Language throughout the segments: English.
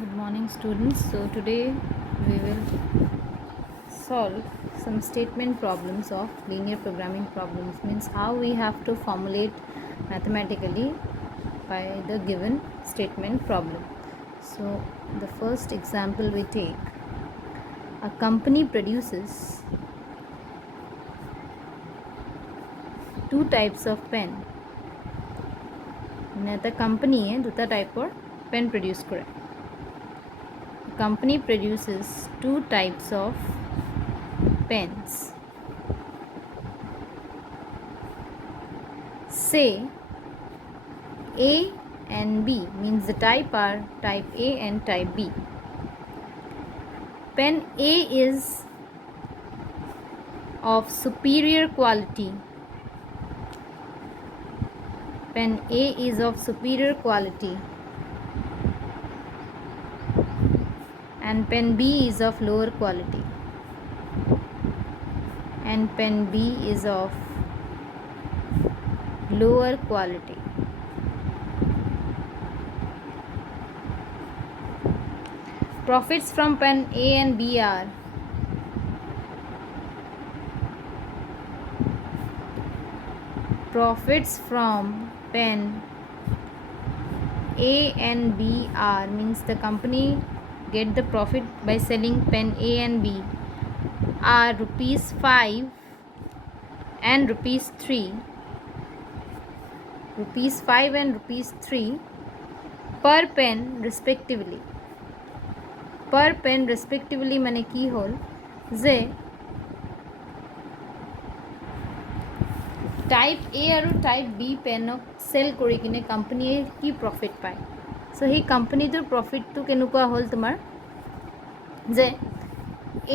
Good morning, students. So today we will solve some statement problems of linear programming problems, means how we have to formulate mathematically by the given statement problem. So the first example we take, a company produces two types of pen. The company দুটা টাইপৰ pen produce কৰে. Company produces two types of pens. Say A and B, means the type are type A and type B. Pen A is of superior quality. Pen A is of superior quality and pen B is of lower quality, and pen B is of lower quality. Profits from pen A and B are profits from pen A and B are, means the company get the profit by selling pen A and B, are rupees 5 and rupees 3, rupees 5 and rupees 3 per pen respectively. Per pen respectively মানে কি হল যে type A আৰু type B পেনক sell কৰি কিনে কোম্পানীয়ে কি profit পায়. সো সেই কোম্পানীটোৰ প্ৰফিটটো কেনেকুৱা হ'ল তোমাৰ যে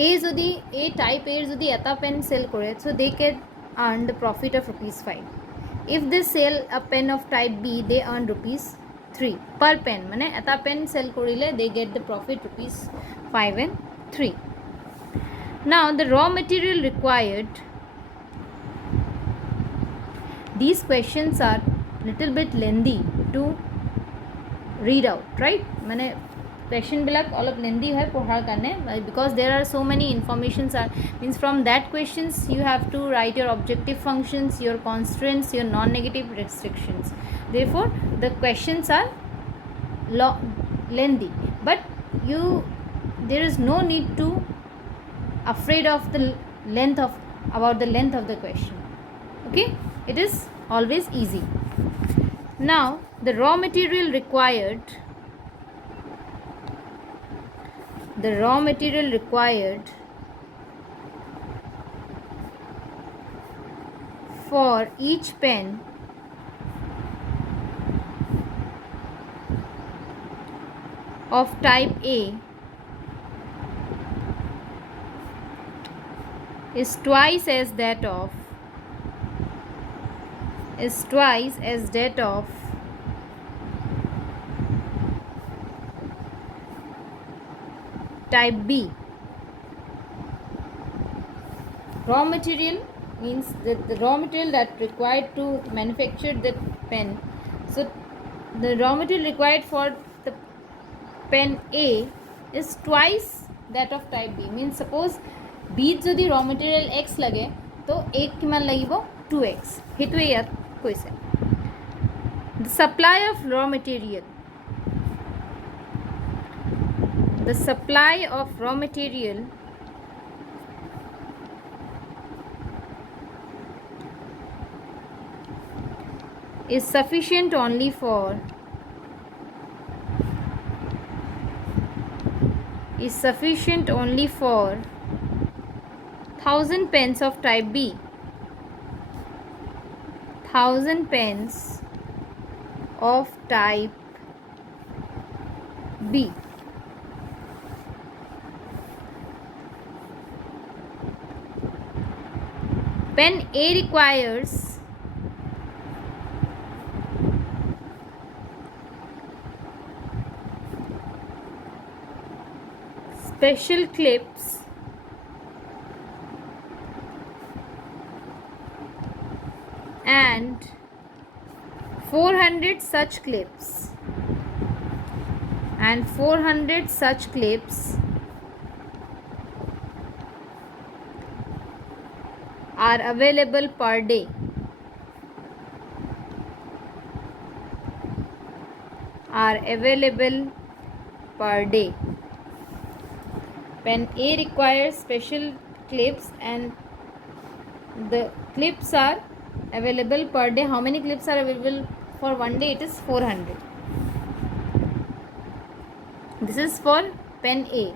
এ যদি এ টাইপ এৰ যদি এটা পেন সেল কৰে, so they can earn the profit of ₹5. If they sell a pen of type B, they earn ₹3 per pen. মানে এটা পেন সেল কৰিলে they get the profit ₹5 and 3. Now the raw material required, these questions are little bit lengthy to read out, right? মানে question বিলাক অলপ lengthy হয় পঢ়াৰ কাৰণে, because there are so many informations are, means from that questions you have to write your objective functions, your constraints, your non-negative restrictions. Therefore the questions are lengthy, but there is no need to afraid of the length of about the length of the question. Okay, it is always easy. Now the raw material required for each pen of type A is twice as that of type B. Raw material means the raw material that required to manufacture the pen. So the raw material required for the pen A is twice that of type B. Means suppose B যদি raw material X লাগে, তো A কিমান লাগিব 2x. হেতুৱে ইয়াত কৈছে. The supply of raw material is sufficient only for 1000 pens of type B. 1000 pens of type B. Pen A requires special clips and 400 such clips and 400 such clips are available per day. Pen A requires special clips and the clips are available per day. How many clips are available for one day? It is 400. This is for pen A.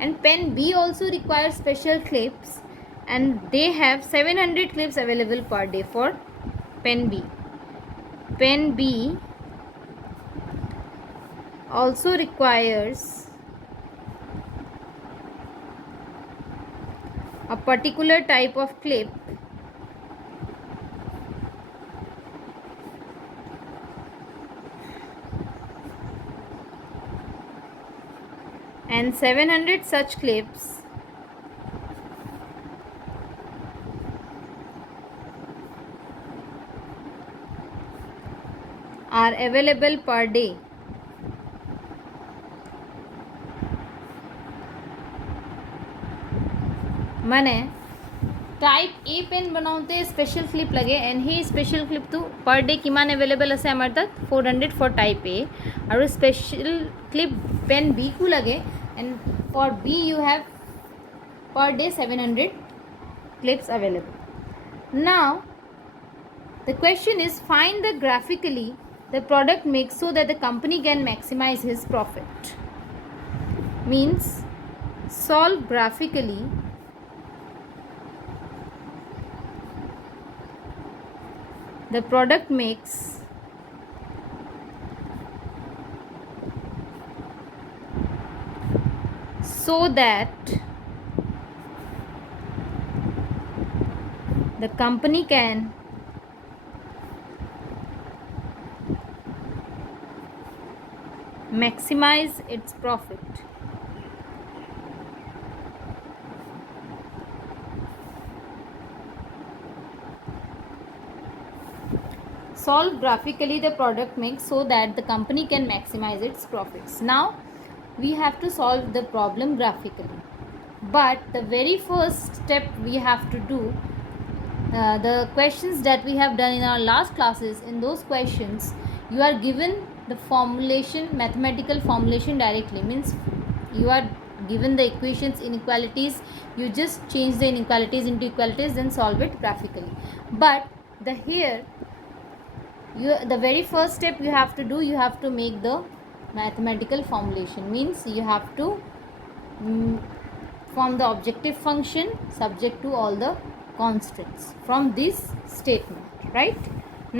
And pen B also requires special clips and they have 700 clips available per day for pen B. Pen B also requires a particular type of clip and 700 such clips are available per day. माने type A pen बनाते special clip लगे and he special clip तो per day किमान available আছে আমার তাত 400 for type A আৰু special clip pen B কো লাগে and for B you have per day 700 clips available. Now the question is find the graphically the product mix so that the company can maximize his profit. Means solve graphically the product mix so that the company can maximize its profit. Solve graphically the product mix so that the company can maximize its profits. Now we have to solve the problem graphically, but the very first step we have to do the questions that we have done in our last classes. In those questions you are given the formulation, mathematical formulation directly, means you are given the equations, inequalities, you just change the inequalities into equalities, then solve it graphically. But the very first step you have to do, you have to make the mathematical formulation, means you have to form the objective function subject to all the constants from this statement, right?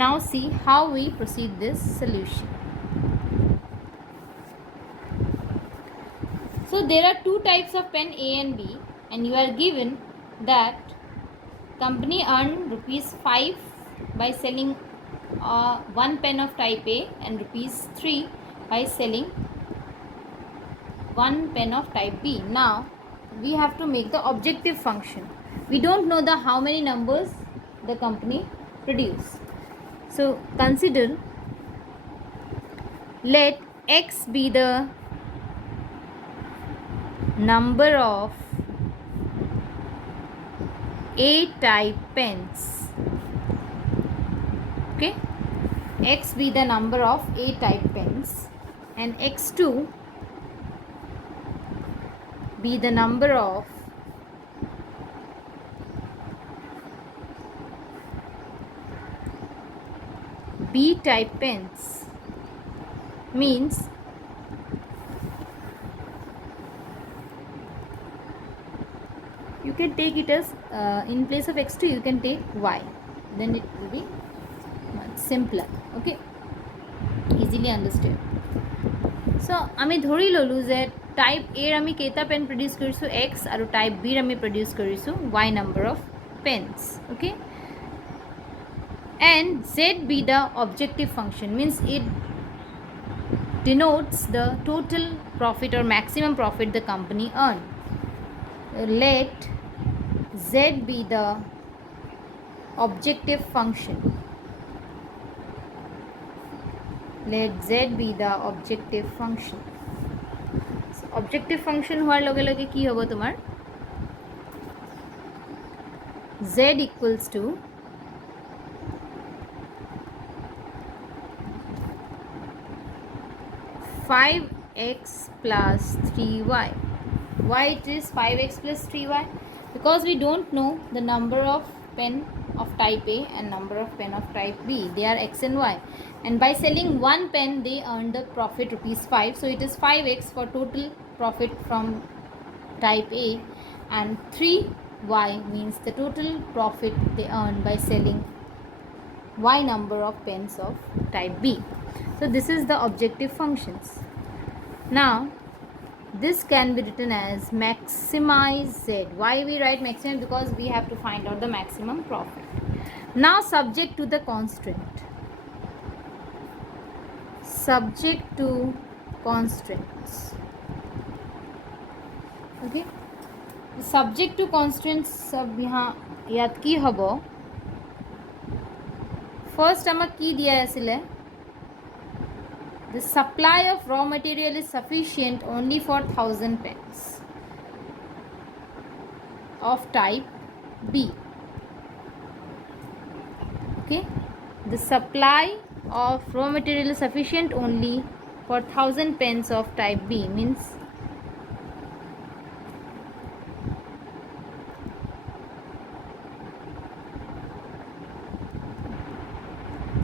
Now see how we proceed this solution. So there are two types of pen A and B and you are given that company earned rupees 5 by selling one pen of type A and rupees 3 by selling one pen of type B. Now we have to make the objective function. We don't know the how many numbers the company produce. So consider, let x be the number of A type pens. Okay, x be the number of A type pens and x2 be the number of B type pens. Means you can take it as in place of x2 you can take y, then it will be much simpler. Okay, easily understood. So আমি ধৰি ললো যে type A আমি কেইটা pen produce কৰিছো x আৰু type B আমি produce কৰিছো y number of pens. Okay, and z be the objective function, means it denotes the total profit or maximum profit the company earn. Let z be the objective function. Let z be the objective function. Objective function হোৱাৰ লগে লগে কি হ'ব তোমাৰ z equals to 5x plus 3y. Why it is 5x plus 3y? Because we don't know the number of pen of type A and number of pen of type B. They are x and y. And by selling one pen, they earn the profit rupees 5. So it is 5x for total profit from type A, and 3y means the total profit they earn by selling y number of pens of type B. So this is the objective functions. Now this can be written as maximize z. Why we write maximum? Because we have to find out the maximum profit. Now subject to the constraint. Subject to constraints. Okay. Subject to constraints सब यहाँ याद की हबो. First हमें की दिया है सिले. The supply of raw material is sufficient only for 1000 pens of type B. Okay, the supply of raw material is sufficient only for 1000 pens of type B means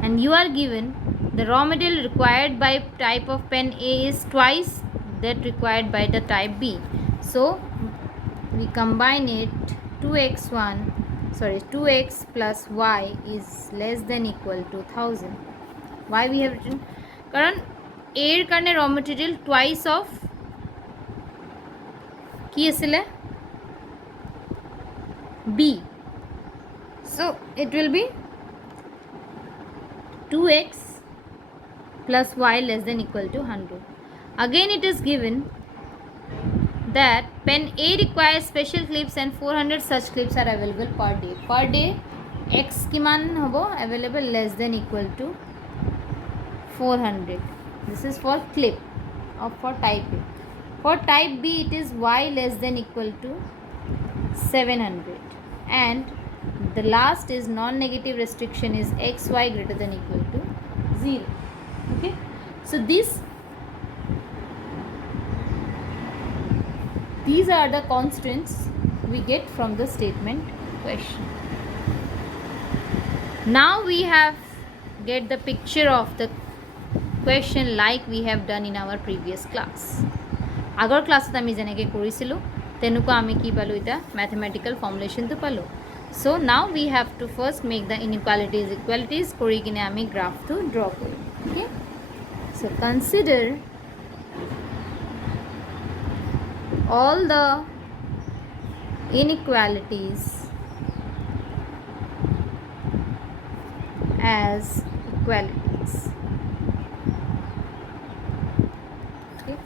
and you are given the raw material required by type of pen A is twice that required by the type B. So we combine it 2x plus y is less than equal to 1000. Why we have written? Karan A er karone raw material twice of ki asile B. So it will be 2x plus y less than equal to 100. Again it is given that pen A requires special clips and 400 such clips are available per day. Per day x kiman hobo available less than equal to 400. This is for clip or for type A. For type B it is y less than equal to 700, and the last is non-negative restriction is xy greater than equal to 0. Okay, so these are the constraints we get from the statement question. Now we have get the picture of the question like we have done in our previous class. Agor class আমি যেনেকে কৰিছিলো তেনুকা আমি কি পালো এটা mathematical formulation তো পালো. So now we have to first make the inequalities equalities কৰি কিনে আমি graph to draw Karim. Okay, so consider all the inequalities as equalities. Okay,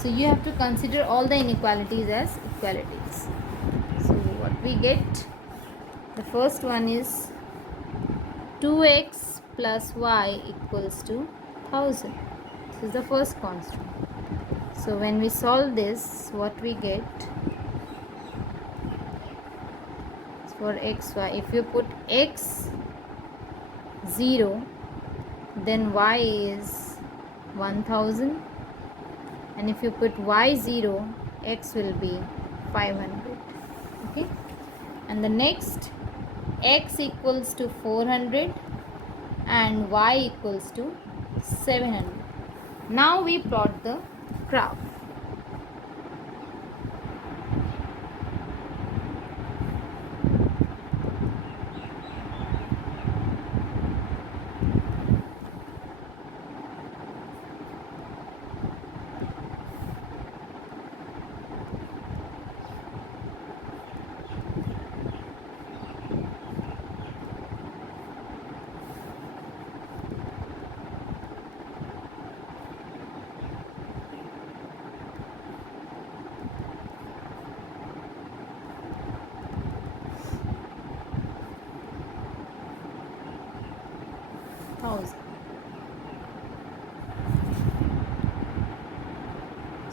so you have to consider all the inequalities as equalities. So what we get, the first one is 2x plus y equals to 1000. This is the first constant. So when we solve this, what we get for xy, if you put x 0, then y is 1000, and if you put y 0, x will be 500. Okay, and the next x equals to 400 and y equals to 700. Now we plot the graph.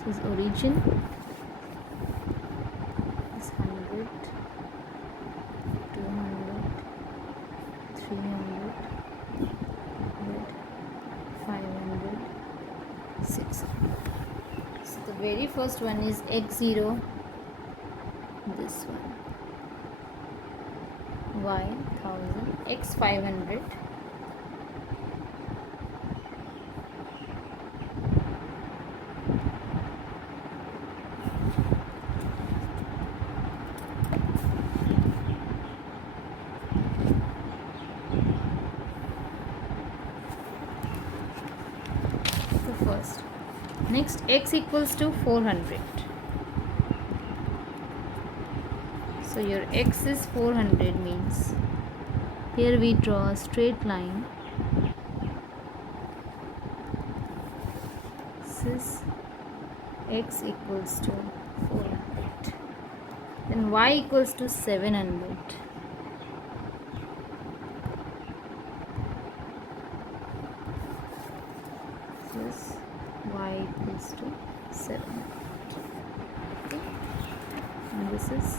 is origin is 100, 200, 300, 500, 600. So the very first one is x0, this one, y 1000, x 500, the first. Next, x equals to 400. So your x is 400 means here we draw a straight line. This is x equals to 400. Then y equals to 700. This is y equals to 700. Okay. And this is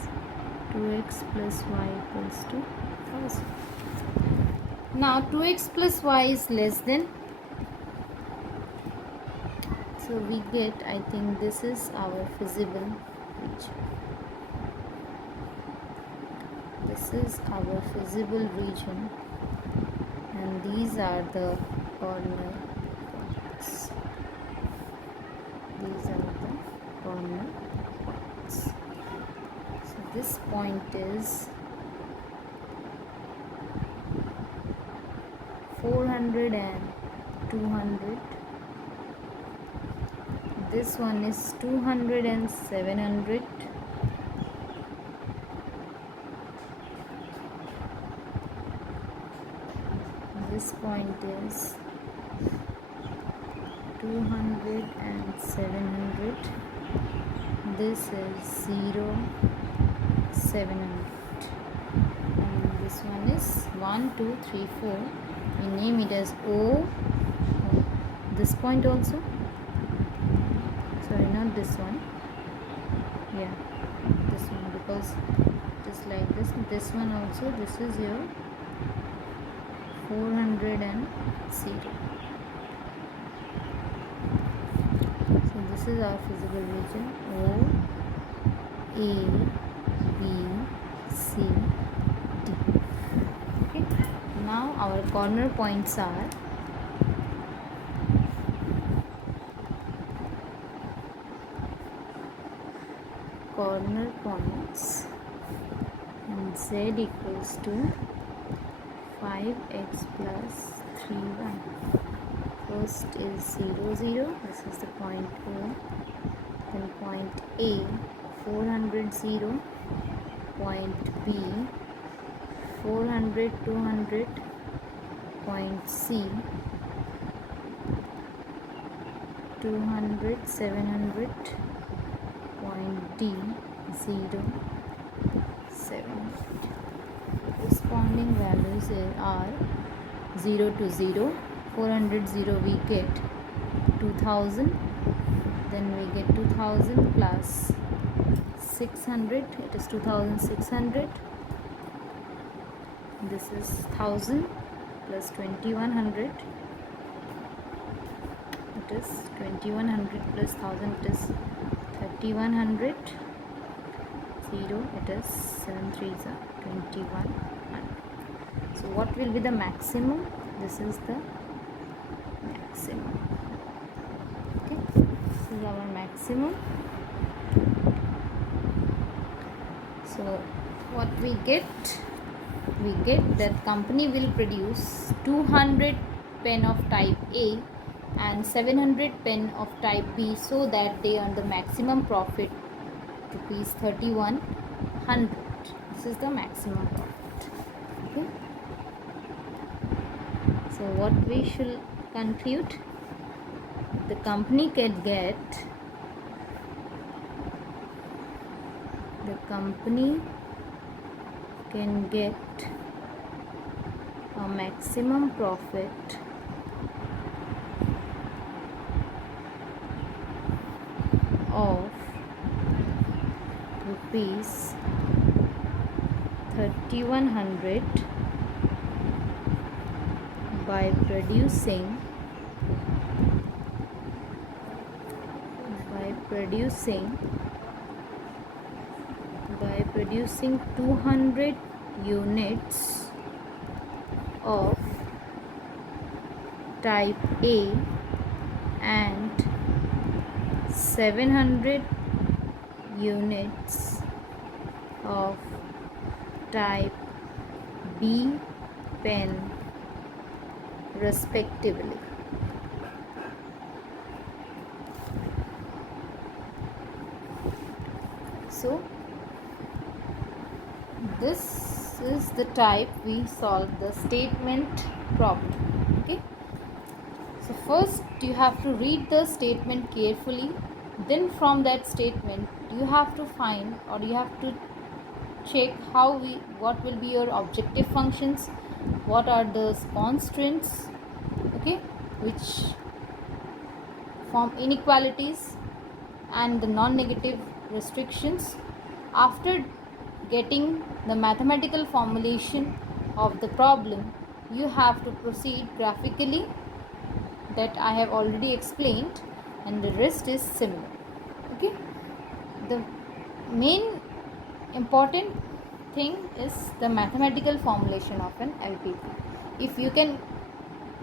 2x plus y equals to 1000. Now 2x plus y is less than, so we get, I think this is our feasible region. This is our feasible region, and these are the corner points. These are the corner points. So this point is 400 and 200. This one is 200 and 700. This point is 200 and 700. This is 0, 700. And this one is 1, 2, 3, 4. We name it as O. This point also. Sorry, not this one. Yeah, this one, because just like this. This one also. This is your 400 and 0. So this is our feasible region. O, A, B, C, D. Okay. Now our corner points are corner points, and z equals to 5x plus 3, 1. First is 0, 0. This is the point O. Then point A, 400, 0. Point B, 400, 200. Point C, 200, 700. Point D, 0, 700. Corresponding values are 0 to 0. 400, 0 we get 2000. Then we get 2000 plus 600. It is 2600. This is 1000 plus 2100. It is 2100 plus 1000. It is 3100. 0. It is 7 3s are 2100. So what will be the maximum? This is the maximum. Okay, this is our maximum. So what we get that company will produce 200 pen of type A and 700 pen of type B, so that they earn the maximum profit rupees 3100. This is the maximum profit. Okay, so what we should conclude, the company can get a maximum profit of rupees 3100 by producing 200 units of type A and 700 units of type B pen respectively. So this is the type we solve the statement problem. Okay, so first you have to read the statement carefully, then from that statement you have to find, or you have to check what will be your objective functions, what are the constraints, okay, which form inequalities, and the non-negative restrictions. After getting the mathematical formulation of the problem, you have to proceed graphically, that I have already explained, and the rest is similar. Okay, the main important thing is the mathematical formulation of an LPP. If you can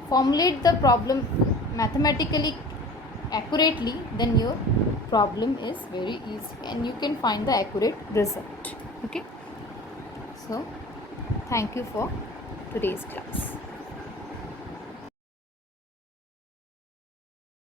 formulate the problem mathematically accurately, then your problem is very easy and you can find the accurate result. Okay, so thank you for today's class.